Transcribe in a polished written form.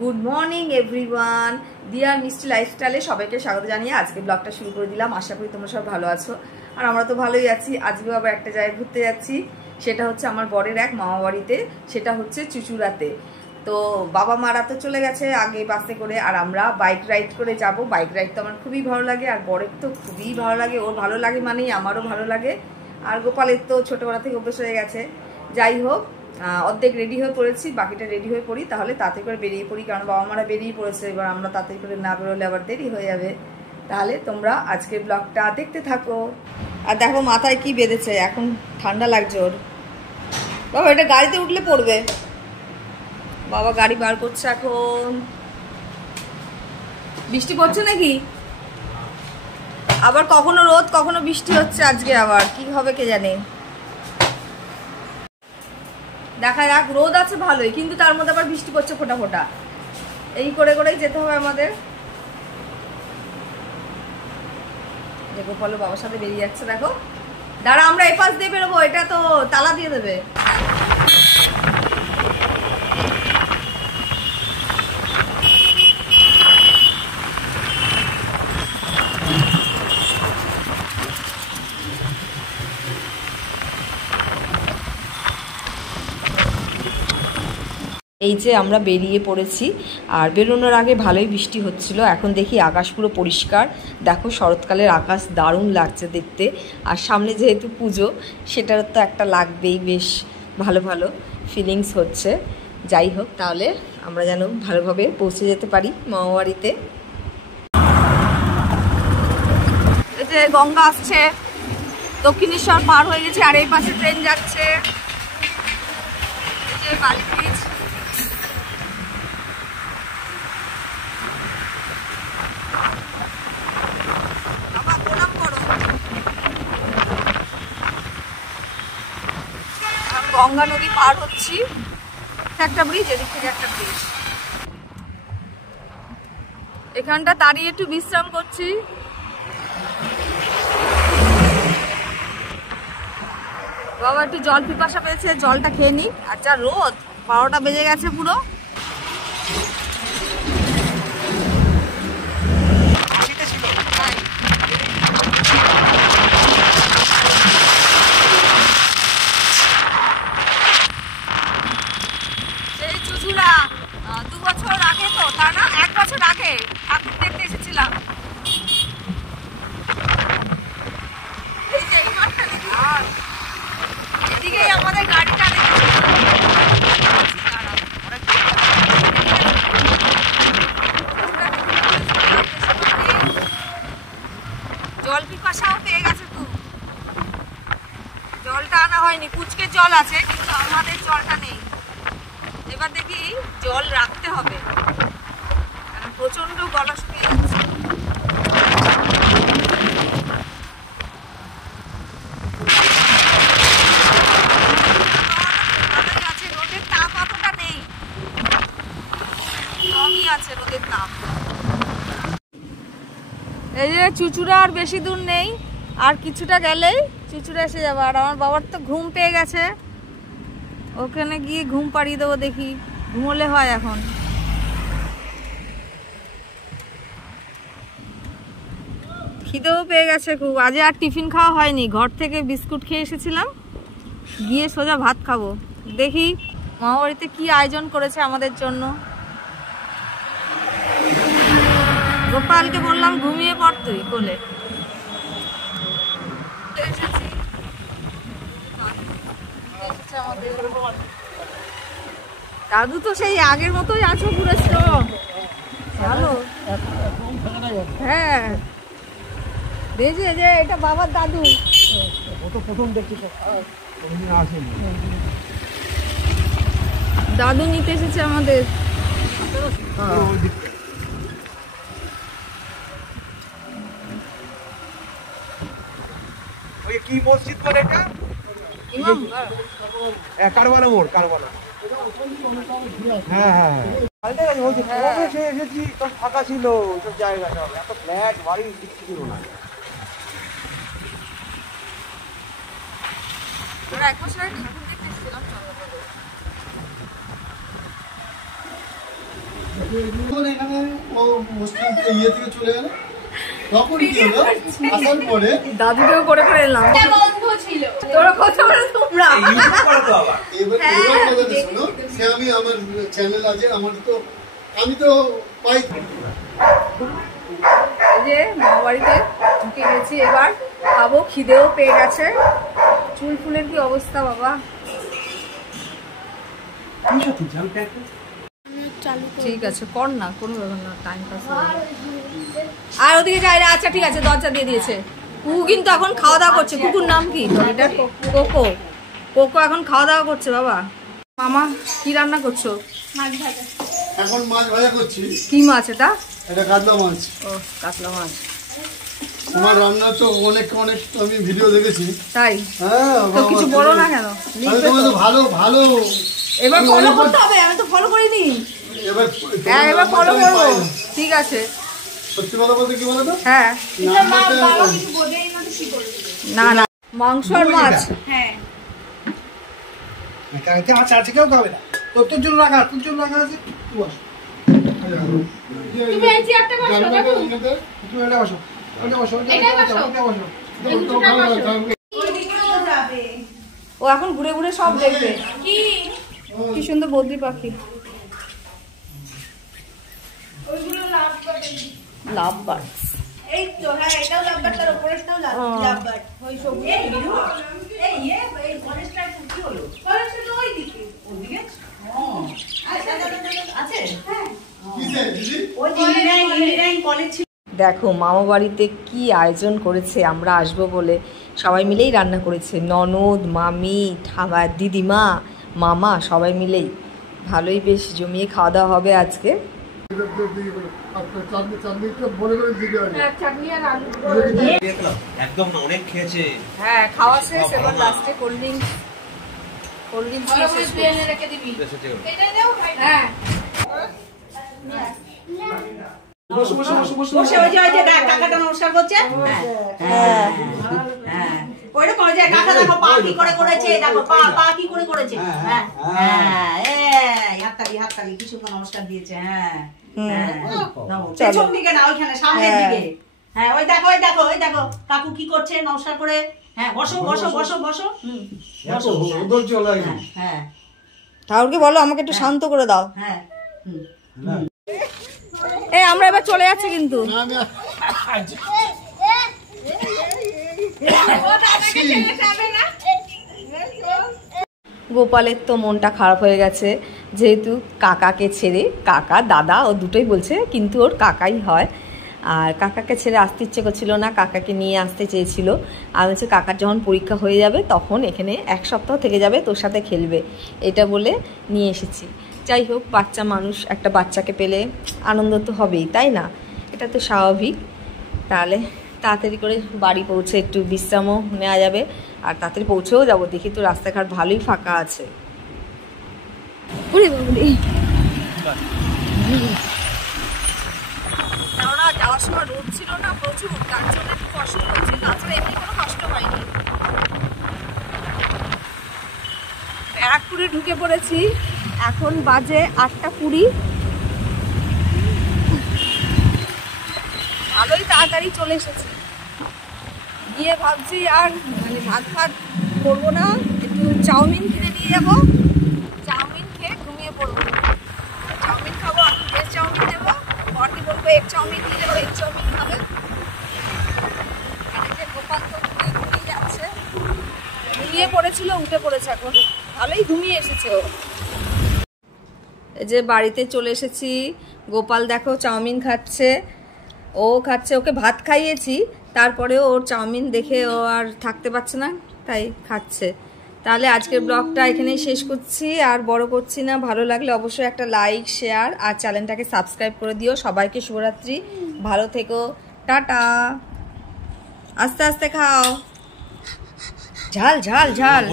Good morning everyone, deer মিষ্টি লাইফস্টাইলে সবাইকে স্বাগত জানিয়ে আজকে ব্লগটা শুরু করে দিলাম। আশা করি তোমরা সব ভালো আছো, আর আমরা তো ভালোই আছি। আজকেও আবার একটা জায়গায় ঘুরতে যাচ্ছি, সেটা হচ্ছে আমার বরের এক মামা বাড়িতে, সেটা হচ্ছে চুচুড়াতে। তো বাবা মারা তো চলে গেছে আগে বাসে করে, আর আমরা বাইক রাইড করে যাব। বাইক রাইড তো আমার খুবই ভালো লাগে, আর বরের তো খুবই ভালো লাগে। ওর ভালো লাগে মানেই আমারও ভালো লাগে, আর গোপালের তো ছোটোবেলা থেকে অভ্যেস হয়ে গেছে। যাই হোক, অর্ধেক রেডি হয়ে পড়েছি, বাকিটা রেডি হয়ে পড়ি, তাহলে তাড়াতাড়ি করে বেরিয়ে পড়ি, কারণ বাবা মারা বেরিয়ে পড়েছে। এবার আমরা তাড়াতাড়ি করে না বেরোলে আবার দেরি হয়ে যাবে। তাহলে তোমরা আজকের ব্লগটা দেখতে থাকো। আর দেখো মাথায় কি বেঁধেছে, এখন ঠান্ডা লাগছে ওর। বাবা এটা গাড়িতে উঠলে পড়বে। বাবা গাড়ি বার করছে এখন। বৃষ্টি পড়ছে নাকি? আবার কখনো রোদ কখনো বৃষ্টি হচ্ছে, আজকে আবার কি হবে কে জানে। দেখা যাক, রোদ আছে ভালোই, কিন্তু তার মধ্যে আবার বৃষ্টি পড়ছে ফোটা ফোটা। এই করে করেই যেতে হবে আমাদের। যে গোপাল বাবার সাথে বেরিয়ে যাচ্ছে, দেখো। দাঁড়া, আমরা এই পাশ দিয়ে বেরোবো, এটা তো তালা দিয়ে দেবে। এই যে আমরা বেরিয়ে পড়েছি, আর বেরোনোর আগে ভালোই বৃষ্টি হচ্ছিল। এখন দেখি আকাশ পুরো পরিষ্কার। দেখো শরৎকালের আকাশ দারুণ লাগছে দেখতে, আর সামনে যেহেতু পুজো, সেটার তো একটা লাগবেই, বেশ ভালো ভালো ফিলিংস হচ্ছে। যাই হোক, তাহলে আমরা যেন ভালোভাবে পৌঁছে যেতে পারি মামাবাড়িতে। এই যে গঙ্গা আসছে, দক্ষিণেশ্বর পার হয়ে গেছে, আর এই পাশে ট্রেন যাচ্ছে। এই যে বালি ব্রিজ। গঙ্গা নদী পার হচ্ছি, একটা ব্রিজ, এদিক থেকে একটা ব্রিজ। এখানটা দাঁড়িয়ে একটু বিশ্রাম করছি। বাবা একটু জল পিপাসা পেয়েছে, জলটা খেয়ে নি। আর যা রোদ, 12টা বেজে গেছে পুরো। সেই চুচুড়া 2 বছর আগে, তো তা না 1 বছর আগে ঠাকুর দেখতে এসেছিলাম। এই যে এই মাঠটা দেখি, এদিকেই আমাদের গাড়িটা জল পিপাসাও পেয়ে গেছে খুব। জলটা আনা হয়নি, কুচকের জল আছে, কিন্তু আমাদের জলটা নেই। এবার দেখি জল রাখতে হবে, কারণ প্রচন্ড গলা শুকিয়ে যাচ্ছে। রোদের তাপ অতটা নেই, কমই আছে রোদের তাপ। এই যে চুচুড়া আর বেশি দূর নেই, আর কিছুটা গেলেই চুচুড়া এসে যাবে। আর আমার বাবার তো ঘুম পেয়ে গেছে, ওখানে গিয়ে ঘুম পাড়িয়ে দেবো। দেখি ঘুমোলে হয় এখন। খিদেও পেয়ে গেছে খুব। আজ আর টিফিন খাওয়া হয়নি, ঘর থেকে বিস্কুট খেয়ে এসেছিলাম, গিয়ে সোজা ভাত খাবো। দেখি মামা বাড়িতে কি আয়োজন করেছে আমাদের জন্য। গোপালকে বললাম ঘুমিয়ে পড় তুই কোলে। দাদু তো সেই আগের মতোই আছো, পুরো স্ট্রং, ভালো। হ্যাঁ, দেখছি যে এটা বাবার দাদু। দাদু নিতে এসেছে আমাদের। কি মসজিদ বলে এটা? কারবালা মোড়, কারবালা। হ্যাঁ, এসেছি তো ফাঁকা ছিল সব জায়গাটা, এত ফ্ল্যাট বাড়ি কিছু ছিল না। আমরা 1 বছর আগে ঠাকুর দেখতে এসেছিলাম চন্দ্রনগরে। এখানে ও মুসলিম ইয়ে থেকে চলে গেল, তখন কি হলো আসার পরে দাদুকেও করে ফেললাম, তোরা কথা বলে তোমরা এবার কথাটা শোনো, সে আমি আমার চ্যানেল আছে, আমার তো আমি তো পাই যে মামা বাড়িতে ঢুকে গেছি, এবার খাবো, খিদেও পেয়ে গেছে। চুল ফুলের কি অবস্থা বাবা। ঠিক আছে কর না, কোনো ব্যাপার না, টাইম পাস। আর ওদিকে যাই না। আচ্ছা ঠিক আছে, দরজা দিয়ে দিয়েছে। কুকু কিন্তু এখন খাওয়া দাওয়া করছে। কুকুর নাম কি? কোকো। কোকো এখন খাওয়া দাওয়া করছে বাবা। মামা কি রান্না করছো? এখন মাছ ভাজা করছি। কি মাছ এটা? এটা কাতলা মাছ। ও কাতলা মাছ। তোমার রান্না তো অনেক অনেক আমি ভিডিও দেখেছি। তাই? হ্যাঁ, তো কিছু বলো না কেন? তুমি তো ভালো ভালো এবার ফলো করতে হবে, আমি তো ফলো করিনি। এবার এবার ফলো করবো। ঠিক আছে। সত্যি কথা বলতে কি বলো তো? হ্যাঁ না না, মাংস আর মাছ। হ্যাঁ আছে কেউ খাবে না, তোর জন্য রাখা, তোর জন্য রাখা আছে। তুমি এই চেয়ারটা বসো দাদু, তুমি এটা বসো, ওটা বসো, এটা বসো। ও এখন ঘুরে ঘুরে সব দেখবে। কি সুন্দর বদ্রি পাখি। Love bird. এই তো হ্যাঁ, এটাও লাভবার, তার উপরেরটাও লাভবার। ওই সবুজ এই এই কলেজটা কি হলো? কলেজটা তো ওই দিকে। ওদিকে? আচ্ছা আছে? হ্যাঁ। কিসে দিদি? ওই ইঞ্জিনিয়ারিং কলেজ ছিল। দেখো মামা বাড়িতে কি আয়োজন করেছে, আমরা আসবো বলে সবাই মিলেই রান্না করেছে। ননদ, মামি, ঠামা, দিদিমা, মামা সবাই মিলেই। ভালোই বেশ জমিয়ে খাওয়া দাওয়া হবে আজকে। একদম না, অনেক খেয়েছে। হ্যাঁ খাওয়া শেষ, এবার লাস্টে কোল্ড ড্রিঙ্কস। কোল্ড ড্রিঙ্কস রেখে দিবি। হ্যাঁ বসে ওই যে কাকাটা নমস্কার করছে। হ্যাঁ হ্যাঁ ওইটা করে যায়। কাকা দেখো পা কি করে করেছে, দেখো পা কি করে করেছে। হ্যাঁ হ্যাঁ এই হাততালি কিছুক্ষণ নমস্কার দিয়েছে। হ্যাঁ হ্যাঁ পেছন দিকে না, ওইখানে সামনের দিকে। হ্যাঁ ওই দেখো কাকু কি করছে নমস্কার করে। হ্যাঁ বসো বসো বসো বসো। হ্যাঁ ঠাকুরকে বলো আমাকে একটু শান্ত করে দাও। হ্যাঁ এই আমরা এবার চলে যাচ্ছি কিন্তু। গোপালের তো মনটা খারাপ হয়ে গেছে, যেহেতু কাকাকে ছেড়ে, কাকা দাদা ও দুটোই বলছে কিন্তু ওর কাকাই হয়। আর কাকাকে ছেড়ে আসতে ইচ্ছে করছিল না, কাকাকে নিয়ে আসতে চেয়েছিল। আমি হচ্ছে কাকার যখন পরীক্ষা হয়ে যাবে তখন এখানে 1 সপ্তাহ থেকে যাবে, তোর সাথে খেলবে, এটা বলে নিয়ে এসেছি। যাই হোক, বাচ্চা মানুষ, একটা বাচ্চাকে পেলে আনন্দ তো হবেই, তাই না? এটা তো স্বাভাবিক। তাহলে তাড়াতাড়ি করে বাড়ি পৌঁছে একটু বিশ্রামও নেওয়া যাবে, আর তাড়াতাড়ি পৌঁছেও যাবো। দেখি তো রাস্তাঘাট ভালোই ফাঁকা আছে। কেননা যাওয়ার সময় রোদ ছিল না প্রচুর, তার জন্য একটু কষ্ট হচ্ছে, তাছাড়া এমনি কোনো কষ্ট হয়নি। ব্যারাকপুরে ঢুকে পড়েছি, এখন বাজে 8:20। ভালোই তাড়াতাড়ি চলে এসেছি। গিয়ে ভাবছি আর মানে ভাত করবো না, একটু চাউমিন কিনে নিয়ে যাবো, চাউমিন খেয়ে ঘুমিয়ে পড়বো। চাউমিন খাবো, আমি ভেজ চাউমিন নেবো, বরকে বলবো এগ চাউমিন নিয়ে যাবো, এগ চাউমিন খাবে। আর যে গোপাল তো ঘুমিয়ে যাচ্ছে, ঘুমিয়ে পড়েছিল, উঠে পড়েছে এখন, ভালোই ঘুমিয়ে এসেছে ও। এই যে বাড়িতে চলে এসেছি, গোপাল দেখো চাউমিন খাচ্ছে, ও খাচ্ছে, ওকে ভাত খাইয়েছি, তারপরেও ওর চাউমিন দেখে ও আর থাকতে পারছে না, তাই খাচ্ছে। তাহলে আজকের ব্লগটা এখানেই শেষ করছি, আর বড় করছি না। ভালো লাগলে অবশ্যই একটা লাইক, শেয়ার আর চ্যানেলটাকে সাবস্ক্রাইব করে দিও। সবাইকে শুভরাত্রি, ভালো থেকো, টাটা। আস্তে আস্তে খাও, ঝাল ঝাল ঝাল।